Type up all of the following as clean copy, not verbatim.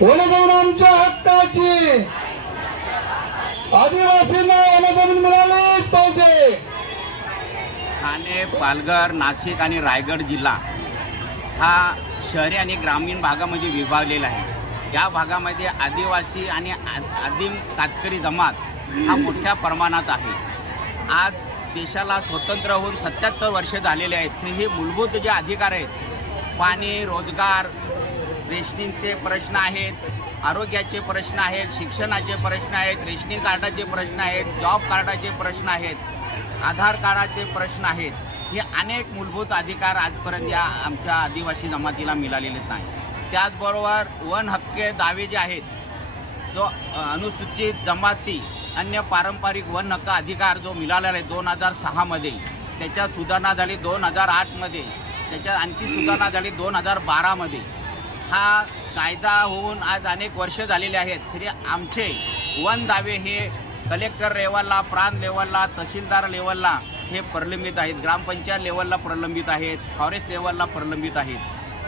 वनजमीन आमच्या हक्काची, आदिवासींना वनजमीन मिळालीच पाहिजे। ठाणे, पालघर, नाशिक आणि रायगड जिल्हा हा शहरी आणि ग्रामीण भागामध्ये विभागलेला आहे। या भागामध्ये आदिवासी आणि आदिम कातकरी जमात हा मोठ्या प्रमाणात आहे। आज देशाला स्वतंत्र होऊन 77 वर्ष झालेले आहेत। हे मूलभूत जे अधिकार आहेत, पाणी, रोजगार, रेशनिंगचे प्रश्न आहेत, आरोग्याचे प्रश्न आहेत, शिक्षणाचे प्रश्न आहेत, रेशनिंग कार्डाचे प्रश्न आहेत, जॉब कार्डाचे प्रश्न आहेत, आधार कार्डाचे प्रश्न आहेत। हे अनेक मूलभूत अधिकार आजपर्यंत या आमच्या आदिवासी जमातीला मिळालेले नाही। त्याचबरोबर वन हक्के दावे जे आहेत, जो अनुसूचित जमाती अन्य पारंपरिक वन हक्क अधिकार जो मिळालेला आहे 2006 मध्ये, त्याच्यात सुधारणा झाली 2008 मध्ये, त्याच्यात आणखी सुधारणा झाली 2012 मध्ये। हा कायदा होऊन आज अनेक वर्ष झालेले आहेत, तरी आमचे वन दावे हे कलेक्टर लेवलला, प्रांत लेवलला, तहसीलदार लेवलला हे प्रलंबित आहेत, ग्रामपंचायत लेवलला प्रलंबित आहेत, फॉरेस्ट लेवलला प्रलंबित आहेत।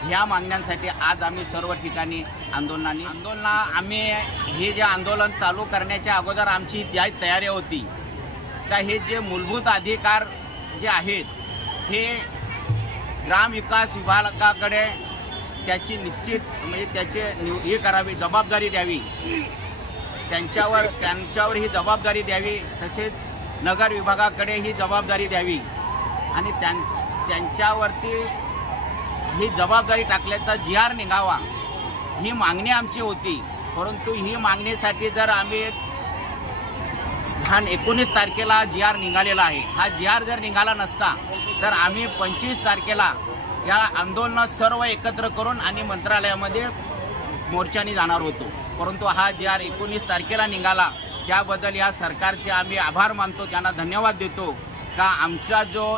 ह्या मागण्यांसाठी आज आम्ही सर्व ठिकाणी आम्ही हे जे आंदोलन चालू करण्याच्या अगोदर आमची जी तयारी होती का हे जे मूलभूत अधिकार जे आहेत हे ग्रामविकास विभागाकडे त्याची निश्चित म्हणजे त्याचे हे करावी, जबाबदारी द्यावी, त्यांच्यावर ही जबाबदारी द्यावी, तसेच नगर विभागाकडे ही जबाबदारी द्यावी आणि त्यांच्यावरती ही जबाबदारी टाकल्याचा GR निघावा, ही मागणी आमची होती। परंतु ही मागणीसाठी जर आम्ही 19 तारखेला GR निघालेला आहे, हा GR जर निघाला नसता तर आम्ही 25 तारखेला या आंदोलनात सर्व एकत्र करून आणि मंत्रालयामध्ये मोर्चाने जाणार होतो। परंतु हा GR 19 तारखेला निघाला, त्याबद्दल या सरकारचे आम्ही आभार मानतो, त्यांना धन्यवाद देतो का आमचा जो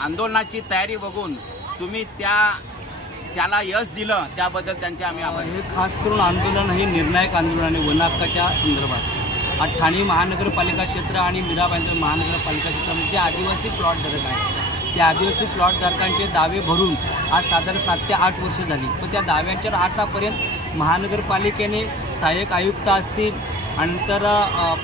आंदोलनाची तयारी बघून तुम्ही त्याला यश दिलं, त्याबद्दल त्यांचे आम्ही आभार। हे खास करून आंदोलन हे निर्णायक आंदोलन आहे वन हक्काच्या संदर्भात। आज ठाणे महानगरपालिका क्षेत्र आणि मीरा भाईंदर महानगरपालिका क्षेत्रामध्ये जे आदिवासी प्लॉटधारक आहेत, त्या आदिवासी प्लॉटधारकांचे दावे भरून आज साधारण 7 ते 8 वर्ष झाली। पण त्या दाव्यांच्या आतापर्यंत महानगरपालिकेने सहाय्यक आयुक्त असतील आणि नंतर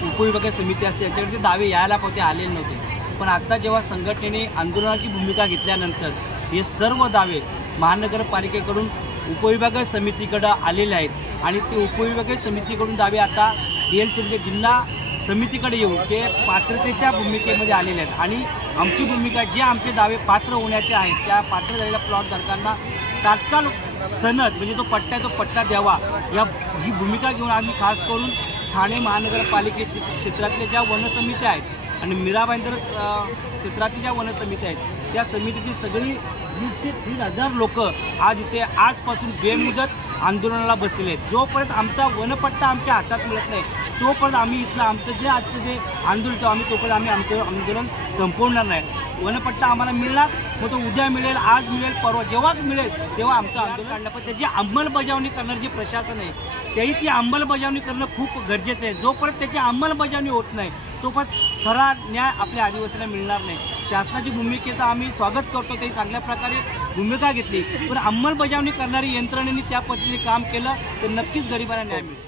उपविभागीय समिती असतील यांच्याकडे ते दावे यायला पाहिजे, आलेले नव्हते। पण आता जेव्हा संघटनेने आंदोलनाची भूमिका घेतल्यानंतर हे सर्व दावे महानगरपालिकेकडून उपविभागीय समितीकडे आलेले आहेत आणि ते उपविभागीय समितीकडून दावे आता DLC म्हणजे जिल्हा समितीकडे येऊन ते पात्रतेच्या भूमिकेमध्ये आलेले आहेत। आणि आमची भूमिका जे आमचे दावे पात्र होण्याचे आहेत त्या पात्र झालेल्या प्लॉटधारकांना तात्काळ सनद म्हणजे तो पट्टा द्यावा, ही भूमिका घेऊन आम्ही खास करून ठाणे महानगरपालिके क्षेत्रातल्या ज्या वनसमित्या आहेत आणि मीरा भाईंदर क्षेत्रातील ज्या वनसमित्या आहेत त्या समितीची सगळी 20,000 लोक आज इथे आजपासून बेमुदत आंदोलनाला बसलेले आहेत। जोपर्यंत आमचा वनपट्टा आमच्या हातात मिळत नाही तोपर्यंत आम्ही इथलं आजचं जे आंदोलन आम्ही तोपर्यंत आम्ही आमचं आंदोलन संपवणार नाही। वनपट्टा आम्हाला मिळणार, मग तो उद्या मिळेल, आज मिळेल, परवा जेव्हा मिळेल तेव्हा आमचं आंदोलन काढणं। पण त्याची अंमलबजावणी करणारं जे प्रशासन आहे तेही ती अंमलबजावणी करणं खूप गरजेचं आहे। जोपर्यंत त्याची अंमलबजावणी होत नाही तोपर्यंत खरा न्याय आपल्या आदिवासींना मिळणार नाही। शासनाची भूमिकेचं आम्ही स्वागत करतो, ते चांगल्या प्रकारे भूमिका घेतली, पण अंमलबजावणी करणारी यंत्रणेने त्या पद्धतीने काम केलं तर नक्कीच गरिबांना न्याय मिळेल।